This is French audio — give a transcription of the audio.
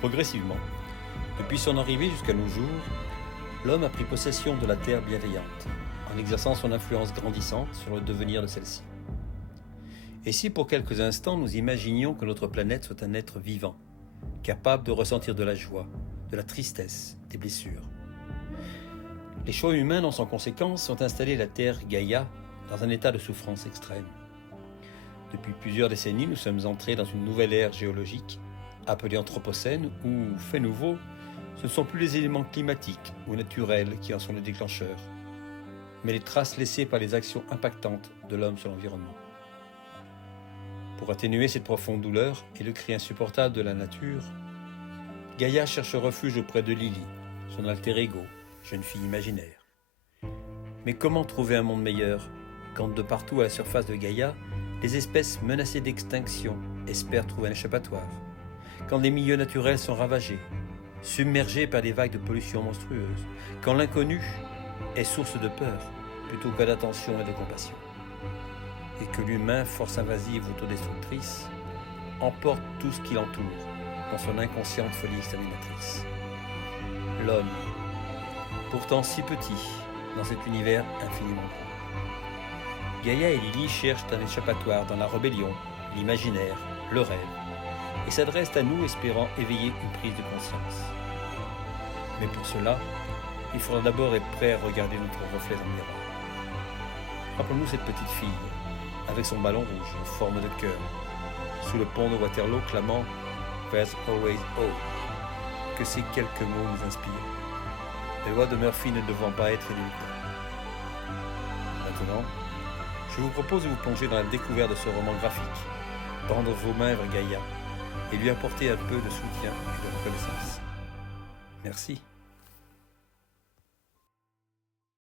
Progressivement, depuis son arrivée jusqu'à nos jours, l'homme a pris possession de la terre bienveillante, en exerçant son influence grandissante sur le devenir de celle-ci. Et si pour quelques instants nous imaginions que notre planète soit un être vivant, capable de ressentir de la joie, de la tristesse, des blessures. Les choix humains, dans son conséquence, ont installé la Terre Gaïa dans un état de souffrance extrême. Depuis plusieurs décennies, nous sommes entrés dans une nouvelle ère géologique, appelée Anthropocène, où, fait nouveau, ce ne sont plus les éléments climatiques ou naturels qui en sont les déclencheurs, mais les traces laissées par les actions impactantes de l'homme sur l'environnement. Pour atténuer cette profonde douleur et le cri insupportable de la nature, Gaïa cherche refuge auprès de Lily, son alter ego, jeune fille imaginaire. Mais comment trouver un monde meilleur quand de partout à la surface de Gaïa, les espèces menacées d'extinction espèrent trouver un échappatoire, quand les milieux naturels sont ravagés, submergés par des vagues de pollution monstrueuses, quand l'inconnu est source de peur plutôt que d'attention et de compassion, et que l'humain, force invasive autodestructrice, emporte tout ce qui l'entoure dans son inconsciente folie exterminatrice. L'homme, pourtant si petit dans cet univers infiniment grand. Gaïa et Lily cherchent un échappatoire dans la rébellion, l'imaginaire, le rêve, et s'adressent à nous espérant éveiller une prise de conscience. Mais pour cela, il faudra d'abord être prêt à regarder notre reflet dans le miroir. Rappelons-nous cette petite fille, avec son ballon rouge en forme de cœur, sous le pont de Waterloo clamant « There's always hope », que ces quelques mots nous inspirent. Les lois de Murphy ne devant pas être inéluctables. Maintenant, je vous propose de vous plonger dans la découverte de ce roman graphique, tendre vos mains vers Gaïa et lui apporter un peu de soutien et de reconnaissance. Merci.